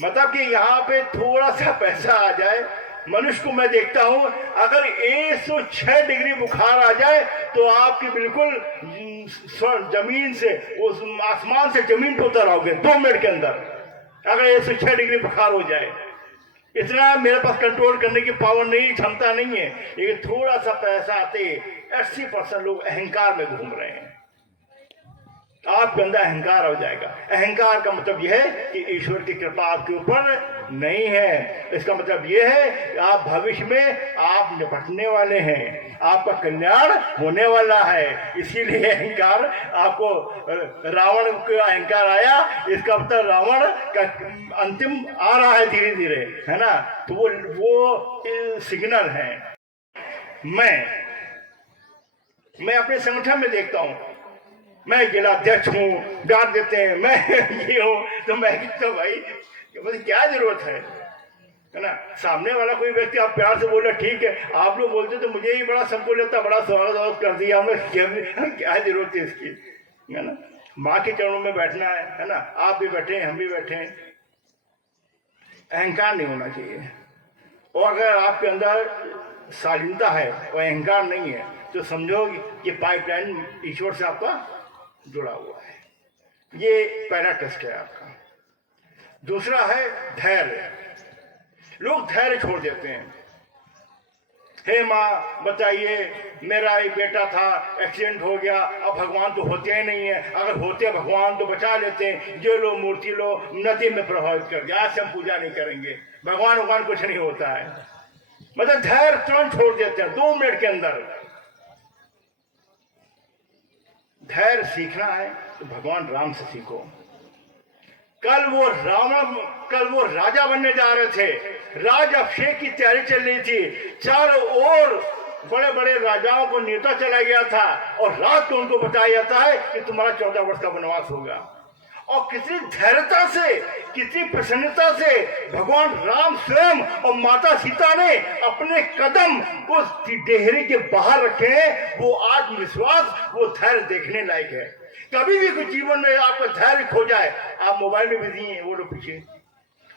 मतलब कि यहाँ पे थोड़ा सा पैसा आ जाए, मनुष्य को मैं देखता हूं, अगर 106 डिग्री बुखार आ जाए तो आपकी बिल्कुल जमीन से, उस आसमान से जमीन पर उतर आओगे 2 मिनट के अंदर। अगर 106 डिग्री बुखार हो जाए, इतना मेरे पास कंट्रोल करने की पावर नहीं, क्षमता नहीं है। लेकिन थोड़ा सा पैसा आते 80% लोग अहंकार में घूम रहे हैं। आपके अंदर अहंकार हो जाएगा। अहंकार का मतलब यह है कि ईश्वर की कृपा आपके ऊपर नहीं है। इसका मतलब यह है कि आप भविष्य में आप निपटने वाले हैं, आपका कल्याण होने वाला है। इसीलिए अहंकार आपको, रावण का अहंकार आया, इसका मतलब रावण का अंतिम आ रहा है धीरे धीरे, है ना? तो वो सिग्नल है। मैं अपने संगठन में देखता हूं, मैं जिला अध्यक्ष हूँ, डांट देते हैं, मैं ये हूँ, तो मैं कहता हूँ भाई मुझे क्या जरूरत है ना? सामने वाला कोई व्यक्ति आप प्यार से बोले ठीक है, आप लोग बोलते तो मुझे ही बड़ा संकोच लगता, बड़ा स्वागत कर दिया हमने, क्या जरूरत है इसकी, है ना? माँ के चरणों में बैठना है ना? आप भी बैठे हैं, हम भी बैठे हैं। अहंकार नहीं होना चाहिए। और अगर आपके अंदर शालीनता है और अहंकार नहीं है, तो समझो कि पाइपलाइन ईश्वर से आपका जुड़ा हुआ है। ये पहला टेस्ट है आपका। दूसरा है धैर्य। लोग धैर्य छोड़ देते हैं। हे माँ बताइए, मेरा एक बेटा था, एक्सीडेंट हो गया, अब भगवान तो होते ही नहीं है, अगर होते भगवान तो बचा लेते, जो लो मूर्ति लो नदी में प्रभावित कर दिया, आज से हम पूजा नहीं करेंगे, भगवान कुछ नहीं होता है। मतलब धैर्य तुरंत छोड़ देते हैं 2 मिनट के अंदर। धैर्य सीखना है तो भगवान राम से सीखो। कल वो राजा बनने जा रहे थे, राज अभिषेक की तैयारी चल रही थी, चारों ओर बड़े बड़े राजाओं को न्योता चला गया था और रात को उनको बताया जाता है कि तुम्हारा 14 वर्ष का वनवास होगा। और कितनी धैर्यता से, कितनी प्रसन्नता से भगवान राम स्वयं और माता सीता ने अपने कदम उस डेहरी के बाहर रखे हैं। वो आत्मविश्वास, वो धैर्य देखने लायक है। कभी भी कुछ जीवन में आपका धैर्य खो जाए, आप मोबाइल में बिजी हैं, वो लोग पीछे,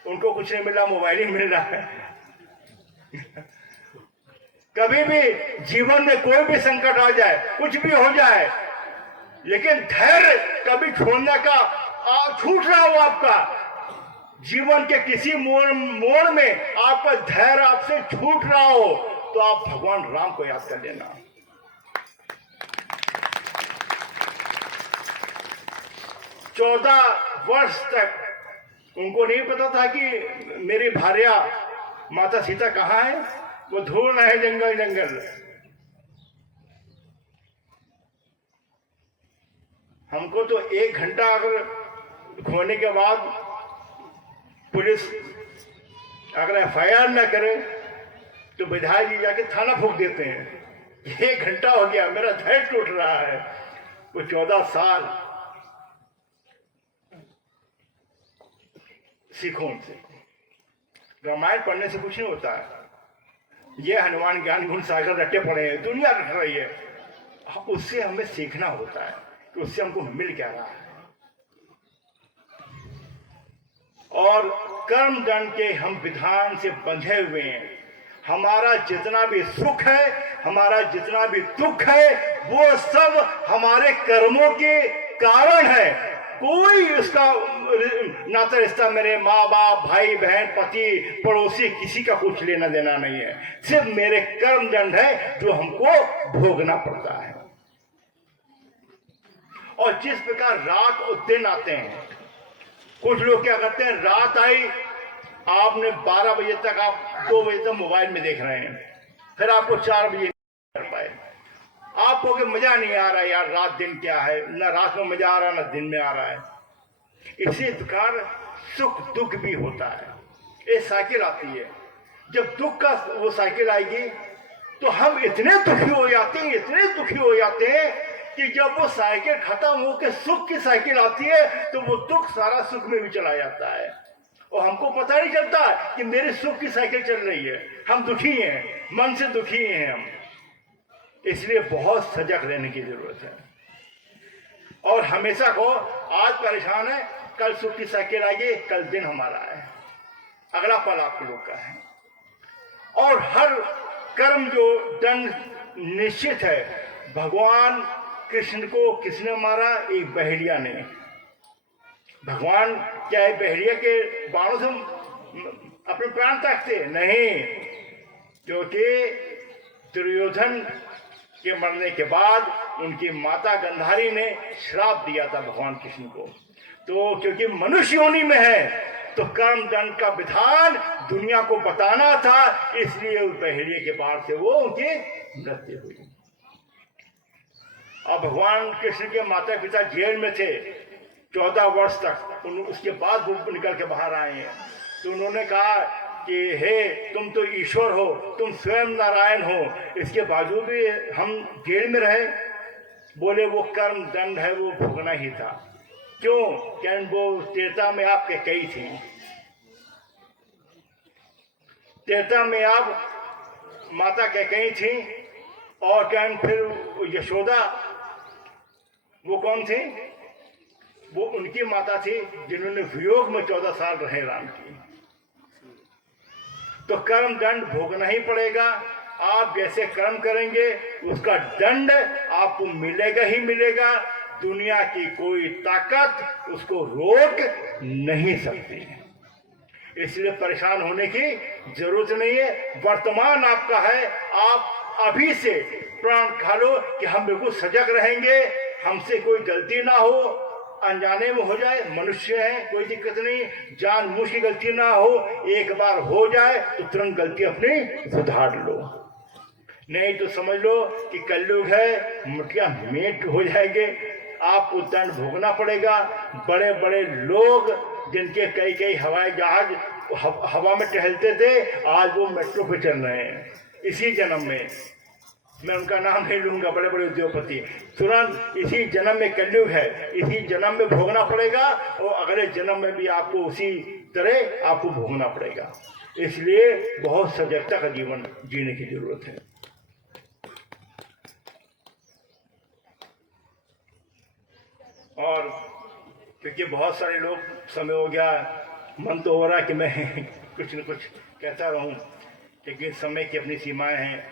उनको कुछ नहीं मिल रहा, मोबाइल ही मिल रहा है। कभी भी जीवन में कोई भी संकट आ जाए, कुछ भी हो जाए, लेकिन धैर्य कभी छोड़ने का छूट रहा हो आपका, जीवन के किसी मोड़ में आपका धैर्य आपसे छूट रहा हो, तो आप भगवान राम को याद कर लेना। चौदह वर्ष तक उनको नहीं पता था कि मेरी भार्या माता सीता कहाँ है, वो ढूंढ रहे जंगल जंगल। हमको तो 1 घंटा अगर खोने के बाद पुलिस अगर FIR न करे तो विधायक जी जाके थाना फूंक देते हैं। 1 घंटा हो गया, मेरा धैर्य टूट रहा है। वो 14 साल सीखो उनसे। रामायण पढ़ने से कुछ नहीं होता है, ये हनुमान ज्ञान गुण सागर रटे पड़े हैं, दुनिया रट रही है, उससे हमें सीखना होता है कि उससे हमको मिल क्या रहा है। और कर्म दंड के हम विधान से बंधे हुए हैं। हमारा जितना भी सुख है, हमारा जितना भी दुख है, वो सब हमारे कर्मों के कारण है। कोई इसका नाता रिश्ता मेरे माँ बाप, भाई बहन, पति, पड़ोसी, किसी का कुछ लेना देना नहीं है। सिर्फ मेरे कर्म दंड है जो हमको भोगना पड़ता है। और जिस प्रकार रात और दिन आते हैं, कुछ लोग क्या करते हैं, रात आई, आपने 12 बजे तक, आप 2 बजे तक मोबाइल में देख रहे हैं, फिर आपको 4 बजे नहीं कर पाए, आपको कि मजा नहीं आ रहा यार, रात दिन क्या है, ना रात में मजा आ रहा ना दिन में आ रहा है। इसी प्रकार सुख दुख भी होता है, एक साइकिल आती है। जब दुख का वो साइकिल आएगी तो हम इतने दुखी हो जाते हैं, इतने दुखी हो जाते हैं कि जब वो साइकिल खत्म होकर सुख की साइकिल आती है तो वो दुख सारा सुख में भी चला जाता है और हमको पता नहीं चलता कि मेरी सुख की साइकिल चल रही है। हम दुखी हैं, मन से दुखी हैं हम। इसलिए बहुत सजग रहने की जरूरत है और हमेशा को, आज परेशान है, कल सुख की साइकिल आएगी, कल दिन हमारा है, अगला पल आप लोग का है। और हर कर्म जो दंड निश्चित है। भगवान कृष्ण को किसने मारा? एक बहेलिया ने। भगवान क्या है बहेलिया के बाणों से अपने प्राण त्यागते? नहीं, क्योंकि दुर्योधन के मरने के बाद उनकी माता गंधारी ने श्राप दिया था भगवान कृष्ण को। तो क्योंकि मनुष्य योनि में है तो कर्म दंड का विधान दुनिया को बताना था, इसलिए उस बहेलिए के बाण से वो उनकी मृत्यु हुई। अब भगवान कृष्ण के माता पिता जेल में थे 14 वर्ष तक, उसके बाद वो निकल के बाहर आए हैं। तो उन्होंने कहा कि हे, तुम तो ईश्वर हो, तुम स्वयं नारायण हो, इसके बावजूद भी हम जेल में रहे। बोले वो कर्म दंड है, वो भोगना ही था। क्यों? क्या वो त्रेता में आप कैकेयी थी, त्रेता में आप माता कैकेयी थी, और क्या फिर यशोदा वो कौन थी? वो उनकी माता थी जिन्होंने वियोग में 14 साल रहे राम की। तो कर्म दंड भोगना ही पड़ेगा। आप जैसे कर्म करेंगे उसका दंड आपको मिलेगा ही मिलेगा। दुनिया की कोई ताकत उसको रोक नहीं सकती। इसलिए परेशान होने की जरूरत नहीं है। वर्तमान आपका है, आप अभी से प्रण खा लो कि हम बिल्कुल सजग रहेंगे, हमसे कोई गलती ना हो, अनजाने में हो जाए, मनुष्य है, कोई दिक्कत नहीं, जानबूझ की गलती ना हो, एक बार हो जाए तो तुरंत गलती अपनी सुधार लो, नहीं तो समझ लो कि कलयुग है, मटिया मेट हो जाएंगे, आपको दंड भोगना पड़ेगा। बड़े बड़े लोग जिनके कई कई हवाई जहाज हवा में टहलते थे, आज वो मेट्रो पे चल रहे हैं इसी जन्म में। मैं उनका नाम नहीं लूंगा, बड़े बड़े उद्योगपति। तुरंत इसी जन्म में कलयुग है, इसी जन्म में भोगना पड़ेगा और अगले जन्म में भी आपको उसी तरह आपको भोगना पड़ेगा। इसलिए बहुत सजगता का जीवन जीने की जरूरत है। और क्योंकि बहुत सारे लोग, समय हो गया, मन तो हो रहा है कि मैं कुछ न कुछ कहता रहूं, लेकिन समय की अपनी सीमाएं हैं।